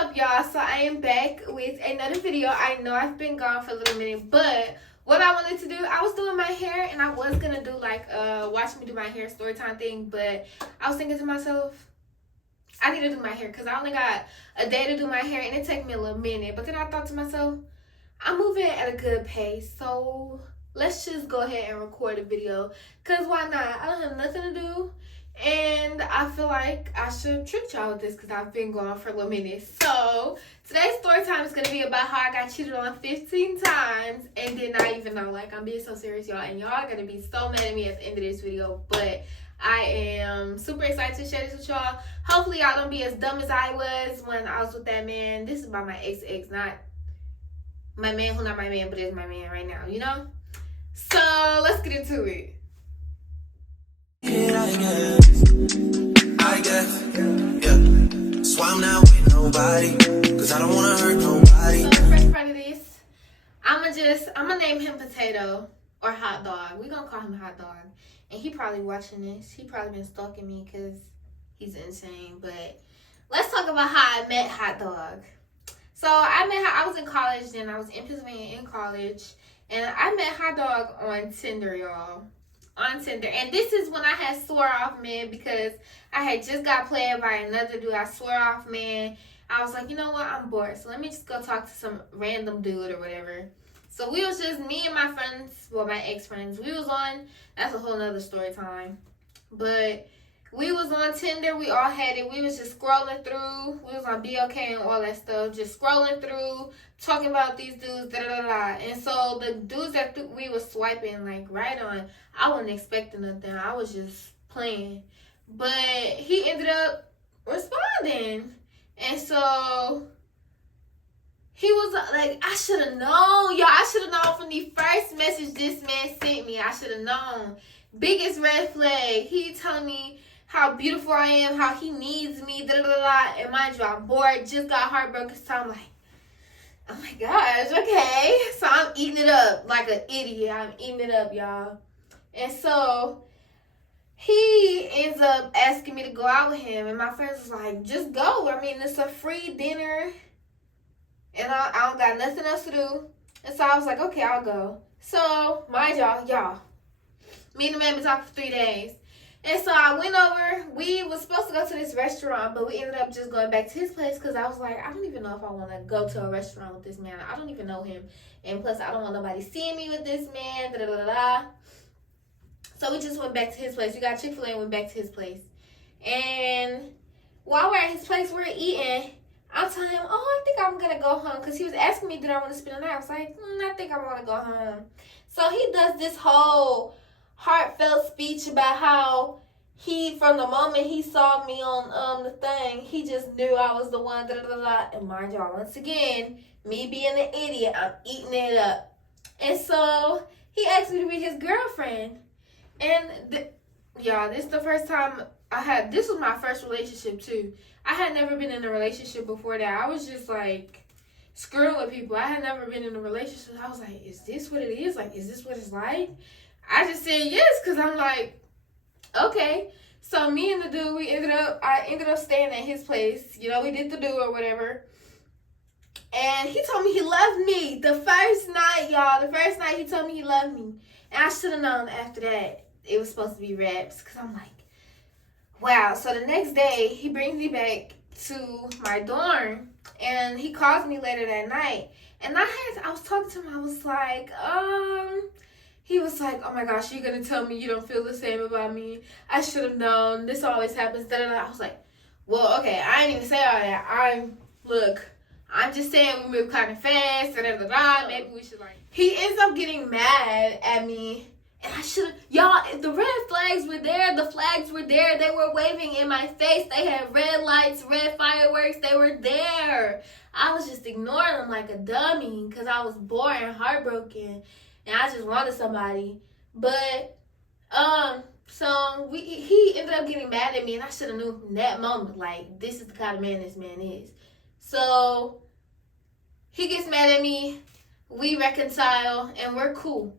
up, y'all? So I am back with another video. I know I've been gone for a little minute, but what I wanted to do, I was doing my hair, and I was gonna do like watch me do my hair story time thing, but I was thinking to myself, I need to do my hair because I only got a day to do my hair, and it take me a little minute. But then I thought to myself, I'm moving at a good pace, so let's just go ahead and record a video. Cause why not? I don't have nothing to do. And I feel like I should treat y'all with this because I've been gone for a little minute. So today's story time is gonna be about how I got cheated on 15 times and did not even know. Like, I'm being so serious, y'all, and y'all are gonna be so mad at me at the end of this video. But I am super excited to share this with y'all. Hopefully y'all don't be as dumb as I was when I was with that man. This is about my ex, not my man who not my man, but is my man right now, you know? So let's get into it. Yeah, I guess, yeah. So I'm not with nobody, cause I don't wanna hurt nobody. So the first part of this, I'ma name him Potato or Hot Dog. We gonna call him Hot Dog. And he probably watching this. He probably been stalking me because he's insane. But let's talk about how I met Hot Dog. So I was in college then. I was in Pennsylvania in college. And I met Hot Dog on Tinder, y'all. On Tinder. And this is when I had swore off, man, because I had just got played by another dude. I swore off, man. I was like, you know what? I'm bored. So let me just go talk to some random dude or whatever. So we was just, me and my friends, well, my ex-friends, we was on, that's a whole nother story time. But we was on Tinder. We all had it. We was just scrolling through. We was on BOK and all that stuff. Just scrolling through, talking about these dudes, da-da-da-da. And so the dudes that we was swiping, like, right on, I wasn't expecting nothing. I was just playing. But he ended up responding. And so he was like, I should have known. Y'all, I should have known from the first message this man sent me. I should have known. Biggest red flag. He telling me how beautiful I am, how he needs me, da-da-da-da. And mind you, I'm bored, just got heartbroken. So I'm like, oh my gosh, okay. So I'm eating it up like an idiot. I'm eating it up, y'all. And so he ends up asking me to go out with him. And my friends was like, just go. I mean, it's a free dinner. And I don't got nothing else to do. And so I was like, okay, I'll go. So, mind y'all, me and the man been talking for 3 days. And so I went over. We was supposed to go to this restaurant, but we ended up just going back to his place because I was like, I don't even know if I want to go to a restaurant with this man. I don't even know him. And plus, I don't want nobody seeing me with this man, da-da-da-da. So we just went back to his place. We got Chick-fil-A and went back to his place. And while we're at his place, we're eating. I'm telling him, I think I'm going to go home. Because he was asking me, did I want to spend the night? I was like, I think I want to go home. So he does this whole heartfelt speech about how he, from the moment he saw me on the thing, he just knew I was the one, da-da-da-da. And mind y'all, once again, me being an idiot, I'm eating it up. And so he asked me to be his girlfriend. And y'all, this is the first time this was my first relationship too. I had never been in a relationship before that. I was just like screwing with people. I had never been in a relationship. I was like, is this what it is? Like, is this what it's like? I just said yes because I'm like, okay. So me and the dude, I ended up staying at his place. You know, we did the do or whatever. And he told me he loved me. The first night, y'all, he told me he loved me. And I should have known after that it was supposed to be raps because I'm like, wow. So the next day, he brings me back to my dorm, and he calls me later that night. And I was talking to him. I was like, he was like, oh my gosh, you're going to tell me you don't feel the same about me? I should have known. This always happens. Da-da-da. I was like, well, okay, I didn't even say all that. I'm just saying we move kind of fast. Da-da-da-da. Maybe we should like. He ends up getting mad at me. And I should have, y'all, the red flags were there. The flags were there. They were waving in my face. They had red lights, red fireworks. They were there. I was just ignoring them like a dummy because I was bored and heartbroken. And I just wanted somebody. But, so he ended up getting mad at me. And I should have knew from that moment, like, this is the kind of man this man is. So, he gets mad at me. We reconcile. And we're cool.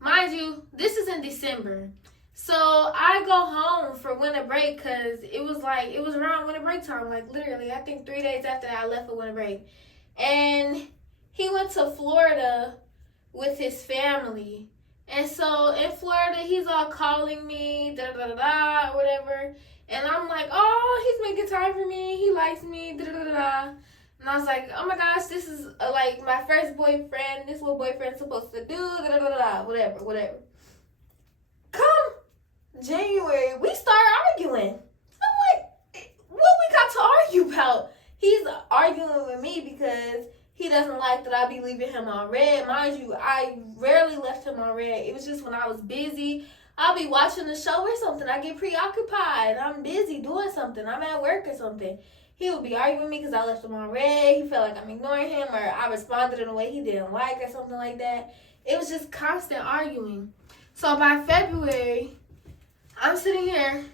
Mind you, this is in December. So I go home for winter break because it was around winter break time. Like literally, I think 3 days after that I left for winter break. And he went to Florida with his family. And so in Florida, he's all calling me, da da da da, whatever. And I'm like, oh, he's making time for me. He likes me, da da da da. And I was like, oh my gosh, this is like my first boyfriend. This is what boyfriend's supposed to do, da da da da, whatever, whatever. Come January, we start arguing. I'm like, what we got to argue about? He's arguing with me because he doesn't like that I be leaving him on red. Mind you, I rarely left him on red. It was just when I was busy. I'll be watching the show or something. I get preoccupied. I'm busy doing something. I'm at work or something. He would be arguing with me because I left him on red. He felt like I'm ignoring him, or I responded in a way he didn't like or something like that. It was just constant arguing. So by February, I'm sitting here.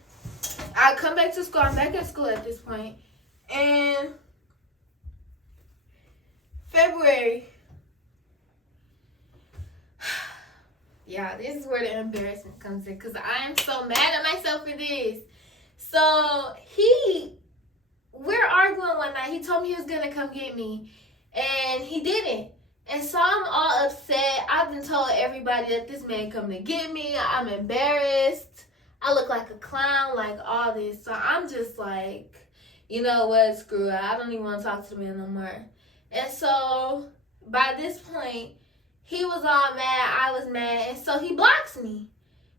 I come back to school. I'm back at school at this point. And February. Yeah, this is where the embarrassment comes in because I am so mad at myself for this. So we're arguing one night. He told me he was gonna come get me, and he didn't. And so I'm all upset. I've been told everybody that this man come to get me. I'm embarrassed. I look like a clown, like all this. So I'm just like, you know what, screw it. I don't even want to talk to the man no more. And so by this point, he was all mad. I was mad. And so he blocks me.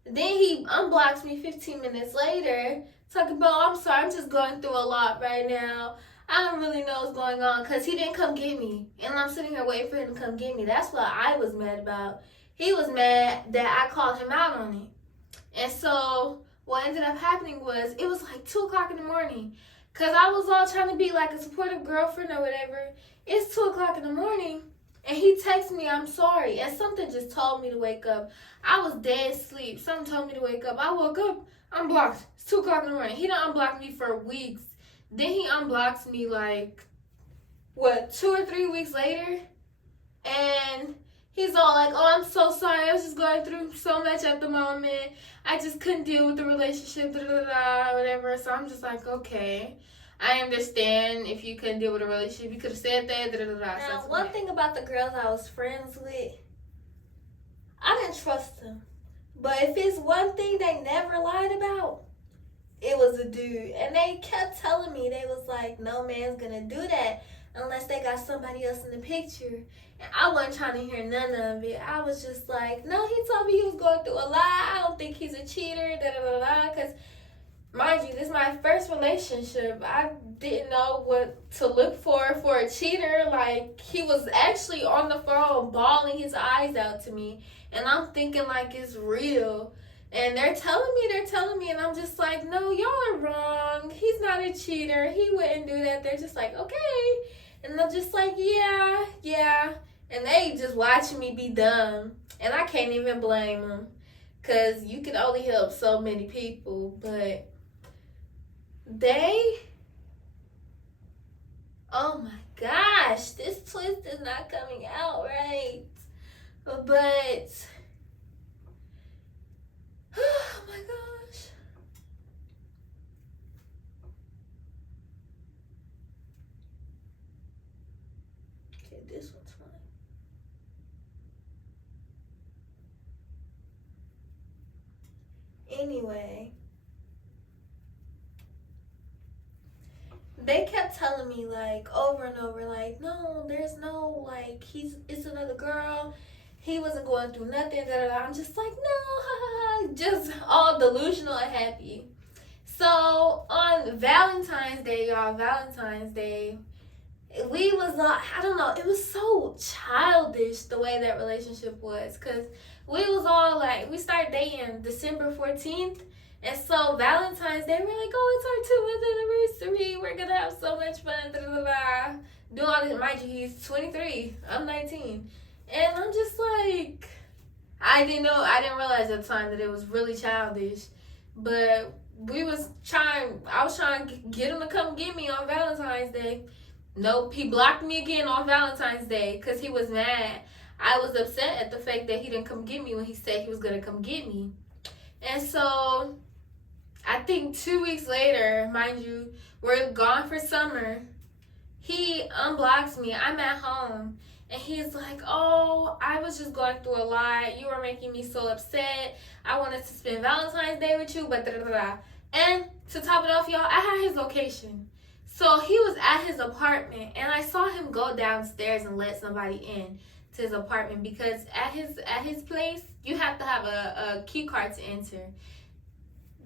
Then he unblocks me 15 minutes later, talking about, I'm sorry, I'm just going through a lot right now. I don't really know what's going on because he didn't come get me. And I'm sitting here waiting for him to come get me. That's what I was mad about. He was mad that I called him out on it. And so what ended up happening was it was like 2 o'clock in the morning because I was all trying to be like a supportive girlfriend or whatever. It's 2 o'clock in the morning and he texts me, I'm sorry. And something just told me to wake up. I was dead asleep. Something told me to wake up. I woke up, I'm blocked. It's 2 o'clock in the morning. He done unblocked me for weeks. Then he unblocks me like, 2 or 3 weeks later? And he's all like, oh, I'm so sorry. I was just going through so much at the moment. I just couldn't deal with the relationship, whatever. So I'm just like, okay. I understand if you couldn't deal with a relationship. You could have said that, Now, one thing about the girls I was friends with, I didn't trust them. But if it's one thing they never lied about, it was a dude. And they kept telling me, they was like, no man's gonna do that unless they got somebody else in the picture. And I wasn't trying to hear none of it. I was just like, no, he told me he was going through a lot. I don't think he's a cheater, because mind you, this is my first relationship. I didn't know what to look for a cheater. Like, he was actually on the phone bawling his eyes out to me. And I'm thinking like it's real. And they're telling me, and I'm just like, no, y'all are wrong. He's not a cheater. He wouldn't do that. They're just like, okay. And I'm just like, yeah. And they just watching me be dumb. And I can't even blame them. Because you can only help so many people. But oh my gosh, this twist is not coming out right. But oh my gosh. Okay, this one's fine. Anyway, they kept telling me like over and over, like, no, there's no, like, it's another girl. He wasn't going through nothing. I'm just like, no, just all delusional and happy. So on Valentine's Day, we was I don't know, it was so childish the way that relationship was, because we was all like, we started dating December 14th, and so Valentine's Day, we're like, oh, it's our 2 month anniversary, we're gonna have so much fun, do all this. Mind you, he's 23, I'm 19, and I'm just like, I didn't realize at the time that it was really childish, but I was trying to get him to come get me on Valentine's Day. Nope, he blocked me again on Valentine's Day because he was mad. I was upset at the fact that he didn't come get me when he said he was going to come get me. And so I think 2 weeks later, mind you, we're gone for summer. He unblocks me. I'm at home. And he's like, oh, I was just going through a lot. You were making me so upset. I wanted to spend Valentine's Day with you, but da da da. And to top it off, y'all, I had his location. So he was at his apartment, and I saw him go downstairs and let somebody in to his apartment, because at his place, you have to have a key card to enter.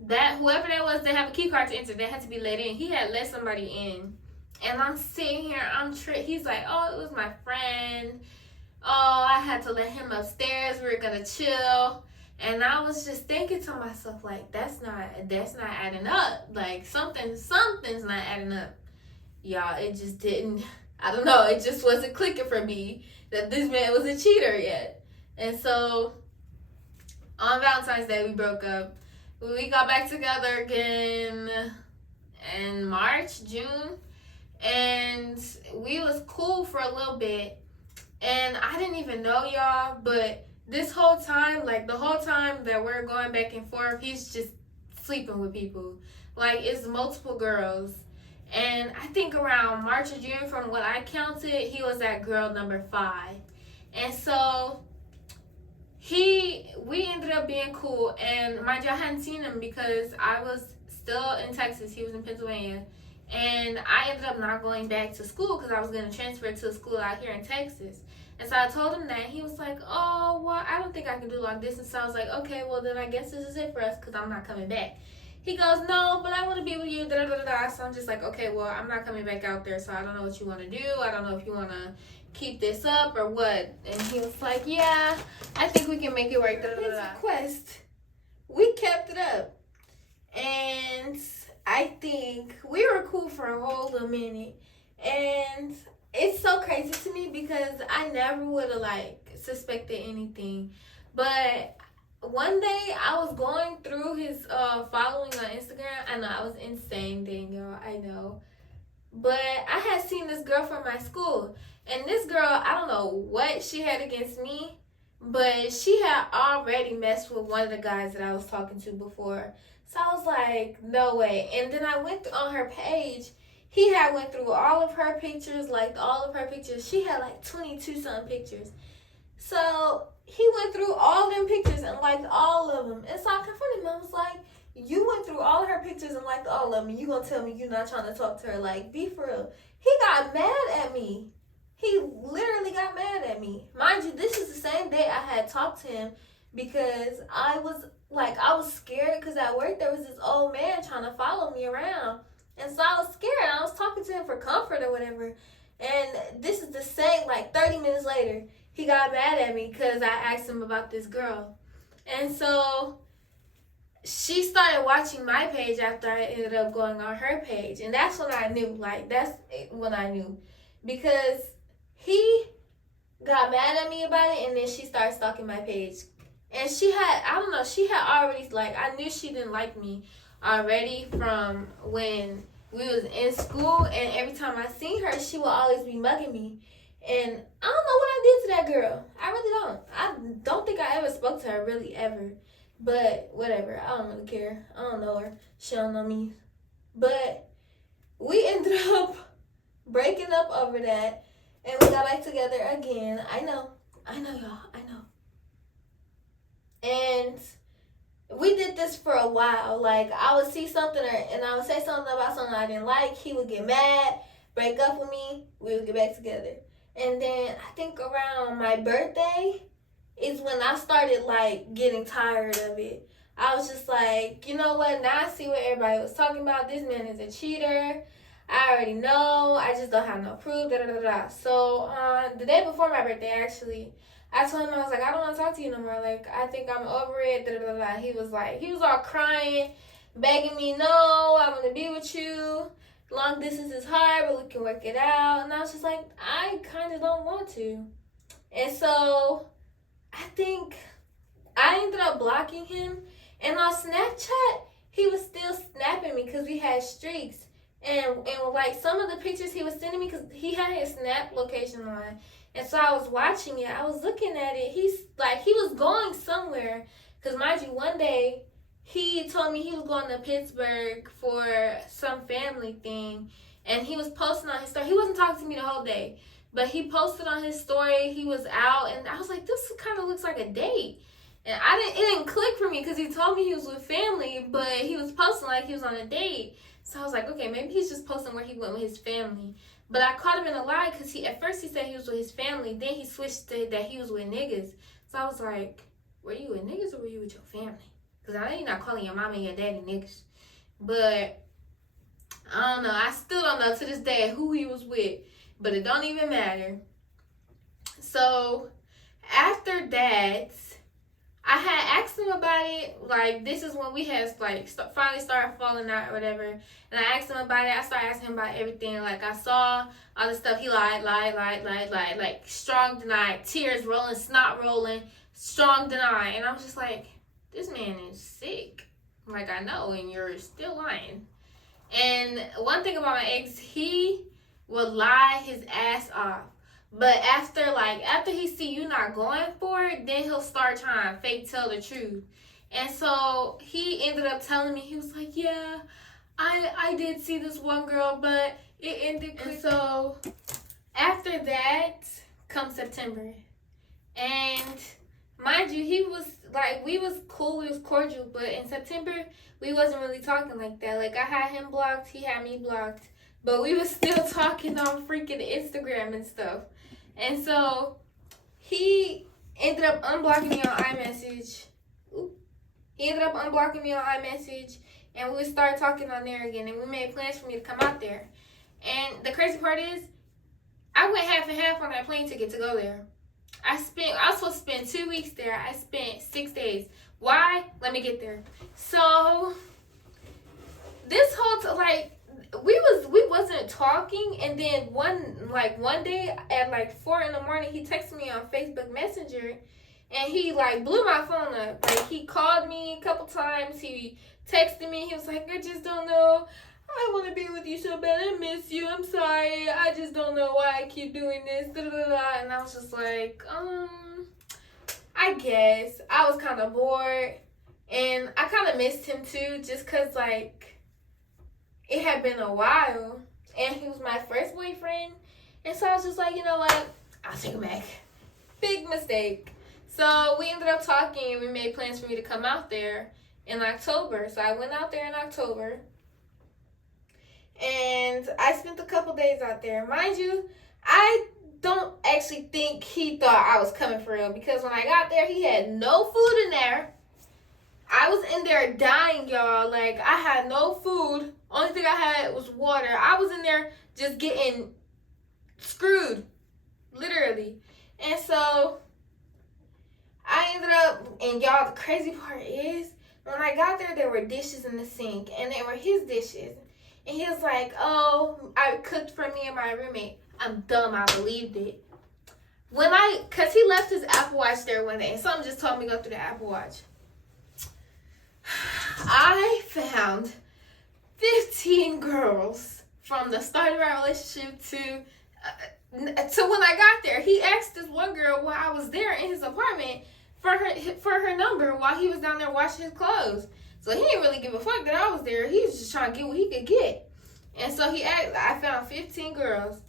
That whoever that was, they have a key card to enter. They had to be let in. He had let somebody in. And I'm sitting here, he's like, oh, it was my friend. Oh, I had to let him upstairs. We were gonna chill. And I was just thinking to myself, like, that's not adding up. Like, something's not adding up. Y'all, it just didn't, I don't know, it just wasn't clicking for me that this man was a cheater yet. And so, on Valentine's Day, we broke up. We got back together again in March, June. And we was cool for a little bit. And I didn't even know y'all, but this whole time, like the whole time that we're going back and forth, he's just sleeping with people. Like, it's multiple girls. And I think around March or June, from what I counted, he was at girl number 5. And so we ended up being cool. And mind you, I hadn't seen him because I was still in Texas. He was in Pennsylvania. And I ended up not going back to school because I was going to transfer to a school out here in Texas. And so I told him that. He was like, oh, well, I don't think I can do long distance. So I was like, okay, well, then I guess this is it for us because I'm not coming back. He goes, no, but I want to be with you, da da da da. So I'm just like, okay, well, I'm not coming back out there, so I don't know what you want to do. I don't know if you want to keep this up or what. And he was like, yeah, I think we can make it work, da da da da. Quest, we kept it up. And I think we were cool for a whole little minute. And it's so crazy to me because I never would have, like, suspected anything. But one day I was going through his following on Instagram. I know, I was insane then, y'all. I know. But I had seen this girl from my school. And this girl, I don't know what she had against me, but she had already messed with one of the guys that I was talking to before. So I was like, no way. And then I went on her page. He had went through all of her pictures, liked all of her pictures. She had like 22-something pictures. So he went through all them pictures and liked all of them. And so I confronted him. I was like, you went through all her pictures and liked all of them. You gonna tell me you're not trying to talk to her? Like, be for real. He got mad at me. He literally got mad at me. Mind you, this is the same day I had talked to him because I was scared because at work there was this old man trying to follow me around. And so I was scared. I was talking to him for comfort or whatever. And this is the same, like 30 minutes later, he got mad at me because I asked him about this girl. And so she started watching my page after I ended up going on her page. And that's when I knew, because he got mad at me about it, and then she started stalking my page. And she had already, like, I knew she didn't like me already from when we was in school, and every time I seen her, she would always be mugging me. And I don't know what I did to that girl. I really don't. I don't think I ever spoke to her, really, ever. But whatever, I don't really care. I don't know her. She don't know me. But we ended up breaking up over that, and we got back together again. I know, y'all. I know. And we did this for a while. Like, I would see something and I would say something about something I didn't like. He would get mad, break up with me. We would get back together. And then I think around my birthday is when I started, like, getting tired of it. I was just like, you know what? Now I see what everybody was talking about. This man is a cheater. I already know. I just don't have no proof. Da da da da. So the day before my birthday, actually, I told him, I was like, I don't want to talk to you no more. Like, I think I'm over it. Da da da da. He was all crying, begging me, no, I want to be with you. Long distance is hard, but we can work it out. And I was just like, I kind of don't want to. And so I think I ended up blocking him. And on Snapchat, he was still snapping me because we had streaks. And like some of the pictures he was sending me, because he had his Snap location on. And so I was watching it. I was looking at it. He was going somewhere. Because mind you, one day he told me he was going to Pittsburgh for some family thing, and he was posting on his story. He wasn't talking to me the whole day, but he posted on his story he was out, and I was like, this kind of looks like a date. And it didn't click for me because he told me he was with family, but he was posting like he was on a date. So I was like, okay, maybe he's just posting where he went with his family. But I caught him in a lie because at first he said he was with his family, then he switched to that he was with niggas. So I was like, were you with niggas or were you with your family? Because I know you're not calling your mama and your daddy niggas. But I don't know. I still don't know to this day who he was with. But it don't even matter. So after that, I had asked him about it. Like, this is when we had, like, finally started falling out or whatever. And I asked him about it. I started asking him about everything. Like, I saw all the stuff. He lied. Like, strong deny. Tears rolling, snot rolling, strong deny. And I was just like, this man is sick. Like, I know, and you're still lying. And one thing about my ex, he would lie his ass off. But after he see you not going for it, then he'll start trying to fake tell the truth. And so he ended up telling me, he was like, yeah, I did see this one girl, but it ended quick. And so after that comes September. And mind you, he was like, we was cool, we was cordial, but in September, we wasn't really talking like that. Like, I had him blocked, he had me blocked. But we was still talking on freaking Instagram and stuff. And so he ended up unblocking me on iMessage. He ended up unblocking me on iMessage. And we would start talking on there again. And we made plans for me to come out there. And the crazy part is, I went half and half on that plane ticket to go there. I was supposed to spend 2 weeks there. I spent 6 days. Why? Let me get there. So this whole we wasn't talking, and then one day at like 4 a.m, he texted me on Facebook Messenger, and he like blew my phone up. Like, he called me a couple times, he texted me, he was like, I just don't know, I want to be with you so bad, I miss you, I'm sorry, I just don't know why I keep doing this, and I was just like, I guess. I was kind of bored, and I kind of missed him too, just cause like, it had been a while, and he was my first boyfriend, and so I was just like, you know what, I'll take him back. Big mistake. So we ended up talking, and we made plans for me to come out there in October. So I went out there in October, and I spent a couple days out there. Mind you, I don't actually think he thought I was coming for real, because when I got there, he had no food in there. I was in there dying, y'all. Like, I had no food. Only thing I had was water. I was in there just getting screwed, literally. And so I ended up, and y'all, the crazy part is, when I got there were dishes in the sink, and they were his dishes. And he was like, oh, I cooked for me and my roommate. I'm dumb, I believed it. Cause he left his Apple Watch there one day, and something just told me to go through the Apple Watch. I found 15 girls from the start of our relationship to when I got there. He asked this one girl while I was there in his apartment for her number while he was down there washing his clothes. So he didn't really give a fuck that I was there. He was just trying to get what he could get. And so I found 15 girls.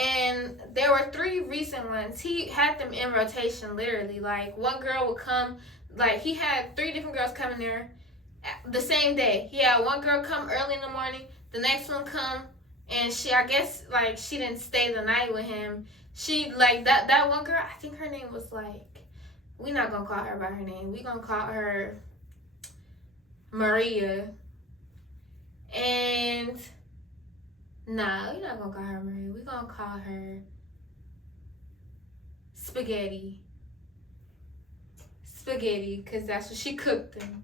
And there were 3 recent ones. He had them in rotation, literally. Like, one girl would come, like, he had 3 different girls coming there the same day. He had one girl come early in the morning, the next one come, and I guess like she didn't stay the night with him. She like that one girl, I think her name was like, we're not gonna call her by her name, we gonna call her Maria. And nah, we're not gonna call her Maria, we're gonna call her Spaghetti, because that's what she cooked them.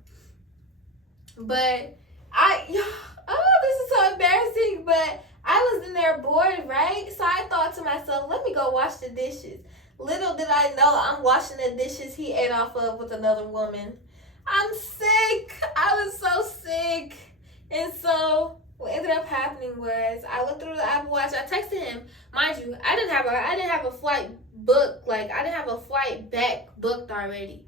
But this is so embarrassing, but I was in there bored, right? So I thought to myself, let me go wash the dishes. Little did I know, I'm washing the dishes he ate off of with another woman. I'm sick. I was so sick. And so what ended up happening was, I looked through the Apple Watch. I texted him. Mind you, I didn't have a flight booked. Like, I didn't have a flight back booked already.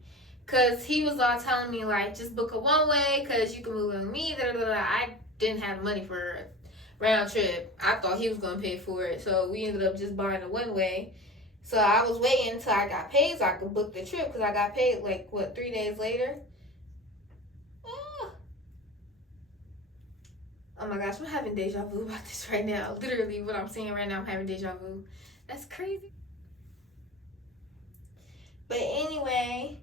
Cause he was all telling me like, just book a one way, cause you can move with me. I didn't have money for a round trip. I thought he was gonna pay for it, so we ended up just buying a one way. So I was waiting until I got paid so I could book the trip, cause I got paid like 3 days later. Oh my gosh, I'm having deja vu about this right now. Literally, what I'm saying right now, I'm having deja vu. That's crazy. But anyway,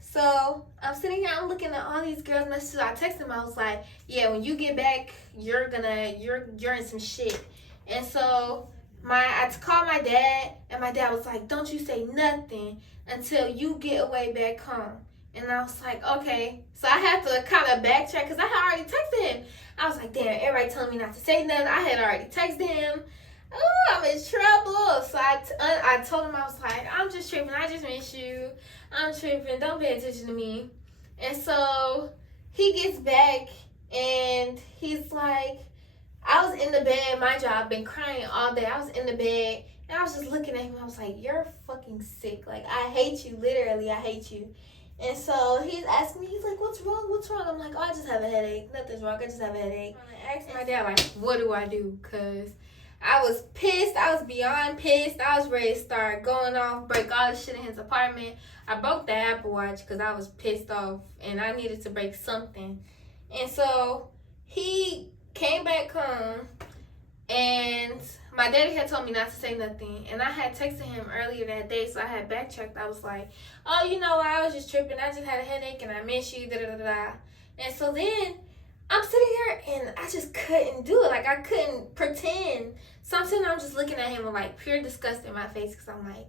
so I'm sitting here, I'm looking at all these girls' messages. I texted them, I was like, yeah, when you get back, you're in some shit. And so I called my dad, and my dad was like, don't you say nothing until you get away back home. And I was like, okay. So I had to kind of backtrack because I had already texted him. I was like, damn, everybody telling me not to say nothing. I had already texted him. Oh, I'm in trouble. So I told him, I was like, I'm just tripping. I just miss you. I'm tripping. Don't pay attention to me. And so he gets back and he's like, I was in the bed. Mind you, I've been crying all day. I was in the bed and I was just looking at him. I was like, you're fucking sick. Like, I hate you. Literally, I hate you. And so he's asking me, he's like, what's wrong? What's wrong? I'm like, oh, I just have a headache. Nothing's wrong. I just have a headache. I asked my dad, like, what do I do? Because I was pissed. I was beyond pissed. I was ready to start going off, break all the shit in his apartment. I broke the Apple Watch because I was pissed off and I needed to break something. And so he came back home and my daddy had told me not to say nothing. And I had texted him earlier that day, so I had backtracked. I was like, oh, you know, I was just tripping. I just had a headache and I miss you, da-da-da-da. And so then I'm sitting here and I just couldn't do it. Like, I couldn't pretend. So I'm sitting there, I'm just looking at him with, like, pure disgust in my face because I'm like,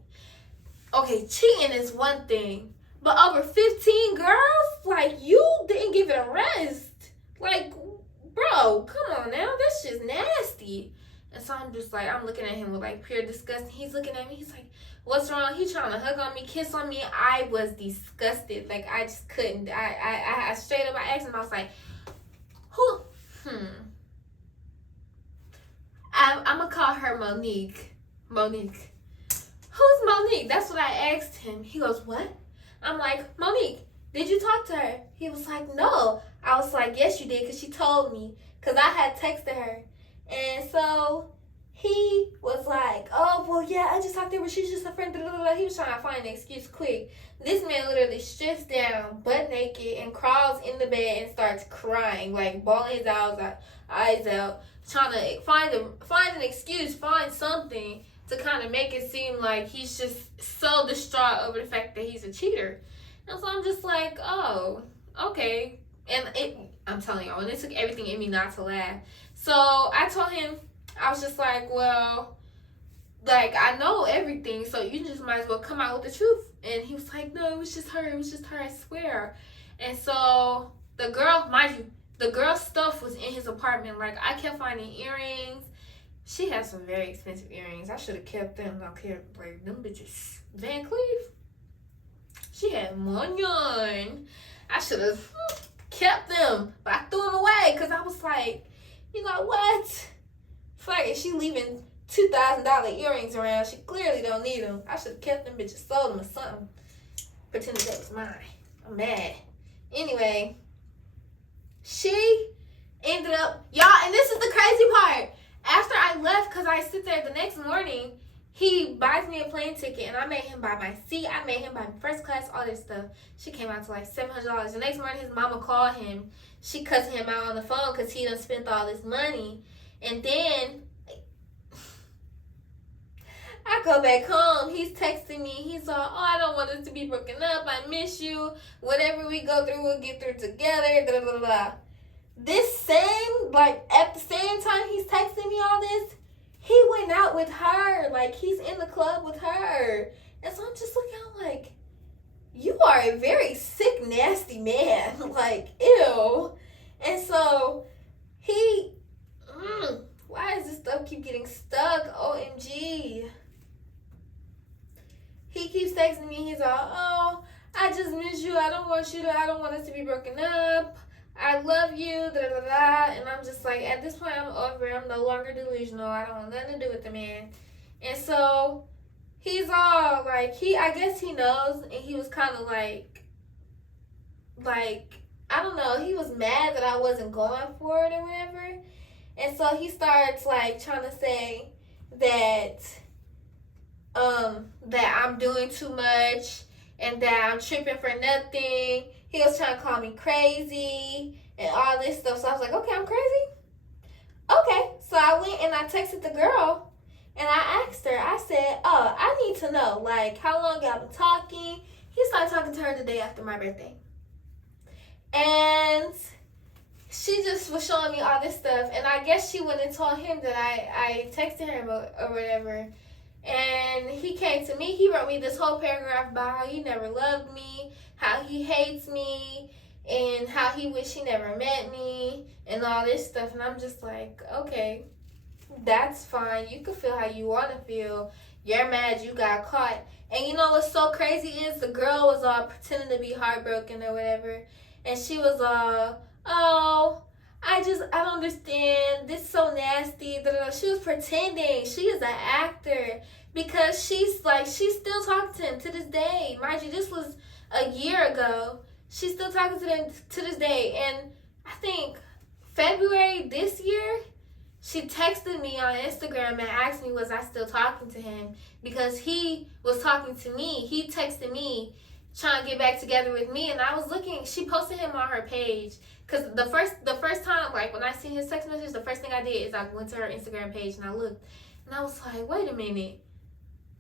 okay, cheating is one thing. But over 15 girls? Like, you didn't give it a rest. Like, bro, come on now. That's just nasty. And so I'm just like, I'm looking at him with like pure disgust. He's looking at me. He's like, what's wrong? He's trying to hug on me, kiss on me. I was disgusted. Like, I just couldn't. I straight up, I asked him, I was like, who? I'm going to call her Monique. Monique. Who's Monique? That's what I asked him. He goes, what? I'm like, Monique, did you talk to her? He was like, no. I was like, yes, you did, because she told me. Because I had texted her. And so he was like, oh, well, yeah, I just talked to her, but she's just a friend. Blah, blah, blah. He was trying to find an excuse quick. This man literally strips down, butt naked, and crawls in the bed and starts crying, like bawling his eyes out, trying to find an excuse, find something to kind of make it seem like he's just so distraught over the fact that he's a cheater. And so I'm just like, oh, okay. And I'm telling y'all, and it took everything in me not to laugh. So I told him, I was just like, well, like, I know everything, so you just might as well come out with the truth. And he was like, no, it was just her, I swear. And so the girl, mind you, the girl's stuff was in his apartment. Like, I kept finding earrings. She had some very expensive earrings. I should have kept them. I kept, like, them bitches. Van Cleef. She had money. I should have kept them, but I threw them away because I was like, you know what? Fuck it, she leaving $2,000 earrings around. She clearly don't need them. I should have kept them bitches, sold them or something. Pretended that was mine. I'm mad. Anyway, she ended up, y'all, and this is the crazy part. After I left, because I sit there the next morning, he buys me a plane ticket, and I made him buy my seat. I made him buy first class, all this stuff. She came out to like $700. The next morning, his mama called him. She cussed him out on the phone because he done spent all this money. And then I go back home. He's texting me. He's like, oh, I don't want us to be broken up. I miss you. Whatever we go through, we'll get through together. Blah, blah, blah. This same, like, at the same time he's texting me all this, he went out with her. Like, he's in the club with her. And so I'm just looking out like, you are a very sick, nasty man. Like, ew. And so he, why does this stuff keep getting stuck? OMG. He keeps texting me. He's like, oh, I just miss you. I don't want us to be broken up. I love you, da da da. And I'm just like, at this point, I'm over it. I'm no longer delusional. I don't want nothing to do with the man. And so he's all like, I guess he knows. And he was kind of like, like, I don't know, he was mad that I wasn't going for it or whatever. And so he starts like trying to say that that I'm doing too much and that I'm tripping for nothing. He was trying to call me crazy and all this stuff. So I was like, okay, I'm crazy? Okay. So I went and I texted the girl and I asked her, I said, oh, I need to know, like, how long y'all been talking? He started talking to her the day after my birthday. And she just was showing me all this stuff. And I guess she went and told him that I texted him or whatever. And he came to me. He wrote me this whole paragraph about how he never loved me, how he hates me, and how he wish he never met me, and all this stuff. And I'm just like, okay, that's fine. You can feel how you want to feel. You're mad you got caught. And you know what's so crazy is the girl was all pretending to be heartbroken or whatever. And she was all, oh, I don't understand. This is so nasty. She was pretending. She is an actor because she's still talking to him to this day. Mind you, this was a year ago. She's still talking to them to this day. And I think February this year, she texted me on Instagram and asked me was I still talking to him because he was talking to me. He texted me trying to get back together with me, and I was looking. She posted him on her page. Cause the first time, like when I seen his text message, the first thing I did is I went to her Instagram page and I looked, and I was like, wait a minute,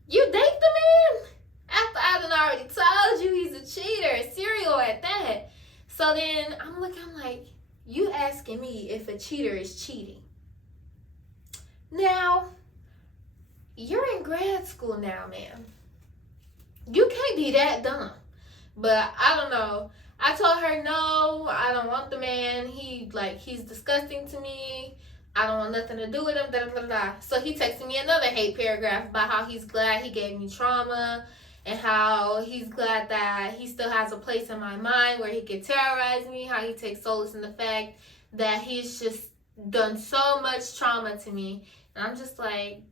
you date the man? After I done already told you he's a cheater, serial at that. So then I'm like, you asking me if a cheater is cheating? Now, you're in grad school now, man. You can't be that dumb. But I don't know. I told her, no, I don't want the man. He's disgusting to me. I don't want nothing to do with him. Da, da, da, da. So he texted me another hate paragraph about how he's glad he gave me trauma and how he's glad that he still has a place in my mind where he can terrorize me, how he takes solace in the fact that he's just done so much trauma to me. And I'm just like,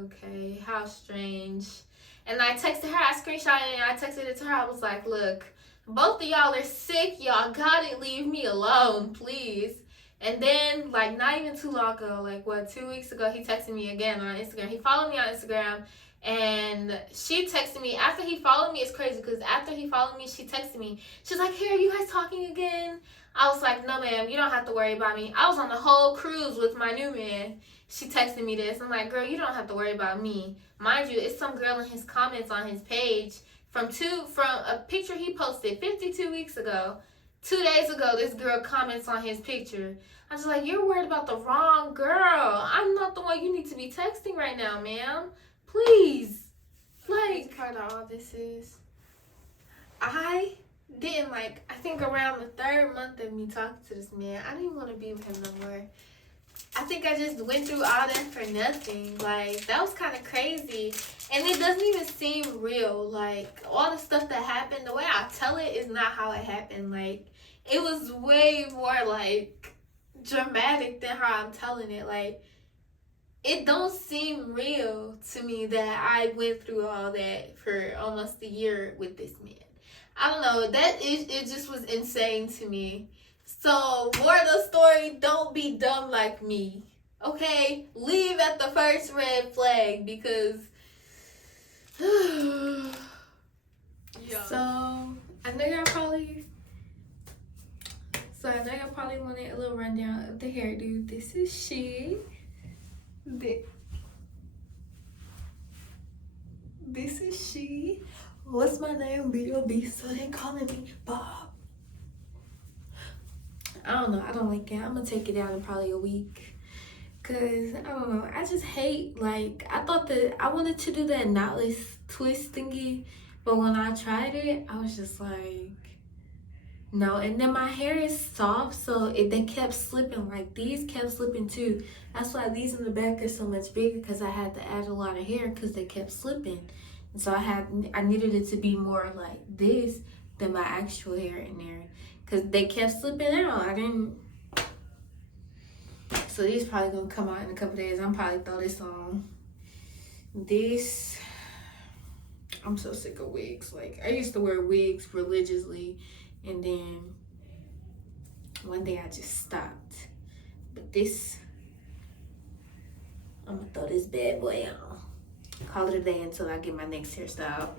okay, how strange. And I texted her, I screenshotted it, and I texted it to her. I was like, look, both of y'all are sick. Y'all gotta leave me alone, please. And then, like, not even too long ago, 2 weeks ago, he texted me again on Instagram. He followed me on Instagram, and she texted me. After he followed me, it's crazy, because after he followed me, she texted me. She's like, hey, are you guys talking again? I was like, no, ma'am, you don't have to worry about me. I was on the whole cruise with my new man. She texted me this. I'm like, girl, you don't have to worry about me. Mind you, it's some girl in his comments on his page from a picture he posted 52 weeks ago. 2 days ago, this girl comments on his picture. I was like, you're worried about the wrong girl. I'm not the one you need to be texting right now, ma'am. Please. Like, part of all this is, I didn't I think around the 3rd month of me talking to this man, I didn't want to be with him no more. I think I just went through all that for nothing. Like, that was kind of crazy. And it doesn't even seem real. Like, all the stuff that happened, the way I tell it is not how it happened. Like, it was way more, dramatic than how I'm telling it. Like, it don't seem real to me that I went through all that for almost a year with this man. I don't know. It just was insane to me. So, more of the story, don't be dumb like me. Okay? Leave at the first red flag because... Yeah. So, I know y'all probably wanted a little rundown of the hairdo. This is she. This is she. What's my name? B.O.B. So they calling me Bob. I don't know. I don't like it. I'm going to take it out in probably a week. Because, I don't know. I just hate, I thought that I wanted to do that knotless twist thingy. But when I tried it, I was just like, no. And then my hair is soft, so they kept slipping. Like, these kept slipping too. That's why these in the back are so much bigger, because I had to add a lot of hair because they kept slipping. And so I needed it to be more like this than my actual hair in there. Because they kept slipping out. So these probably going to come out in a couple days. I'm probably throw this on. I'm so sick of wigs. I used to wear wigs religiously. And then one day I just stopped. But this, I'm gonna throw this bad boy on. Call it a day until I get my next hairstyle.